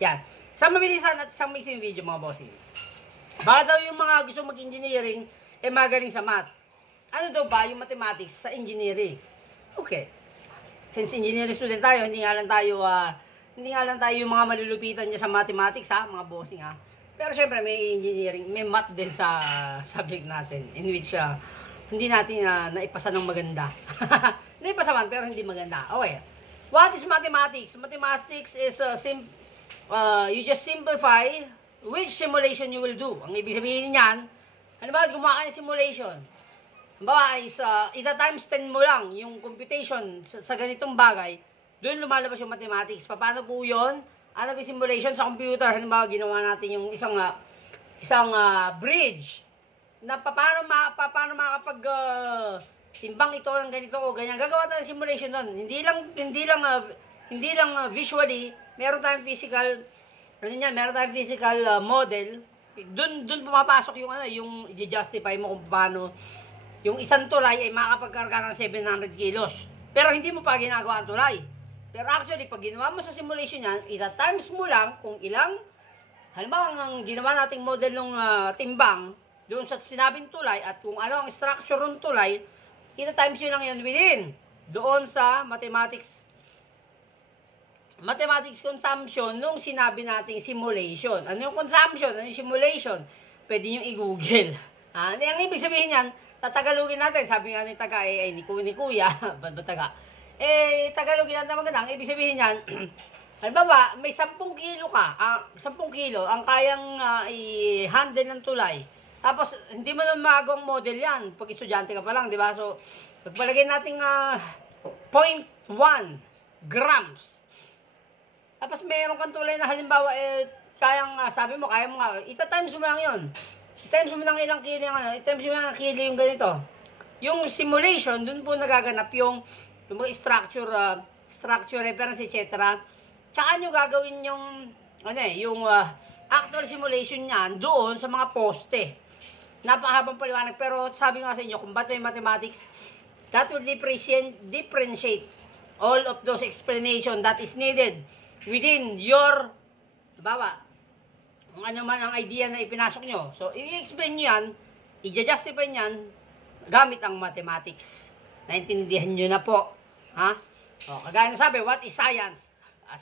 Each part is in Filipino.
Yan. Sa mabilisan at sa mixing video mga bossing. Baka daw yung mga gusto mag-engineering, magaling sa math. Ano daw ba yung mathematics sa engineering? Okay. Since engineering student tayo, hindi nga lang tayo yung mga malulupitan niya sa mathematics ha, mga bossing ha. Pero syempre may engineering, may math din sa subject natin in which hindi natin naipasa ng maganda. Naipasa man pero hindi maganda. Okay. What is mathematics? Mathematics is you just simplify which simulation you will do. Ang ibig sabihin niyan, ano ba, gumawa ka ng simulation. Halimbawa is ita times 10 mo lang yung computation sa ganitong bagay, doon lumalabas yung mathematics. Paano po yun? Ano ba simulation sa computer? Halimbawa, ginawa natin yung isang bridge na paano makapag timbang ito ng ganito o ganyan. Gagawa tayo ng simulation doon. Hindi lang visually, meron tayong physical model. Doon pumapasok yung i-justify mo kung paano yung isang tulay ay makakapagkarga ng 700 kilos. Pero hindi mo pa ginagawa ang tulay. Pero actually, pag ginawa mo sa simulation yan, ita-times mo lang kung ilang, halimbawa, ang ginawa nating model ng timbang, doon sa sinabing tulay, at kung ano ang structure ng tulay, ita-times yun lang yun within. Doon sa mathematics consumption, nung sinabi nating simulation. Ano yung consumption? Ano yung simulation? Pwede nyo i-google. Ang ibig sabihin yan, tatagalugin natin. Sabi nga ni taga, ni kuya, ba't ba taga? Tagalogin natin maganda. Ang ibig sabihin yan, halimbawa, may 10 kilo ka, 10 kilo, ang kayang i-handle ng tulay. Tapos, hindi mo naman magawang model yan, pag estudyante ka pa lang, di ba? So, pagpalagay natin 0.1 grams. Tapos, mayroon kang tulay na halimbawa, sabi mo, kaya mo nga, ita-times mo lang yun. I-times mo lang ilang kilo yung i-times mo lang kilo yung ganito. Yung simulation, dun po nagaganap yung mga structure, reference, etc. Tsaka nyo gagawin yung, actual simulation niyan doon sa mga poste. Napakahabang paliwanag. Pero sabi nga sa inyo, kung ba't may mathematics, that will differentiate all of those explanation that is needed within your, kung ano man ang idea na ipinasok nyo. So, i-explain nyo yan, i-justify nyan, gamit ang mathematics. Naintindihan nyo na po. Ha? O, kagaya na sabi, what is science?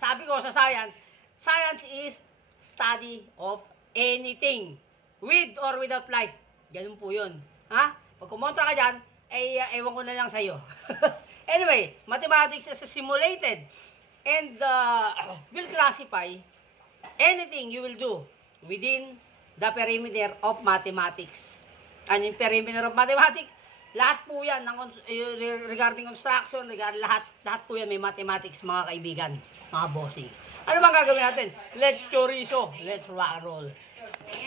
Sabi ko sa science is study of anything. With or without life. Ganun po yun. Ha? Pag kumontra ka dyan, ewan ko na lang sa'yo. Anyway, mathematics is simulated and will classify anything you will do within the perimeter of mathematics. Ano yung perimeter of mathematics? Lahat po yan, regarding construction, lahat po yan may mathematics, mga kaibigan, mga bossing. Ano bang gagawin natin? Let's chorizo, let's rock and roll.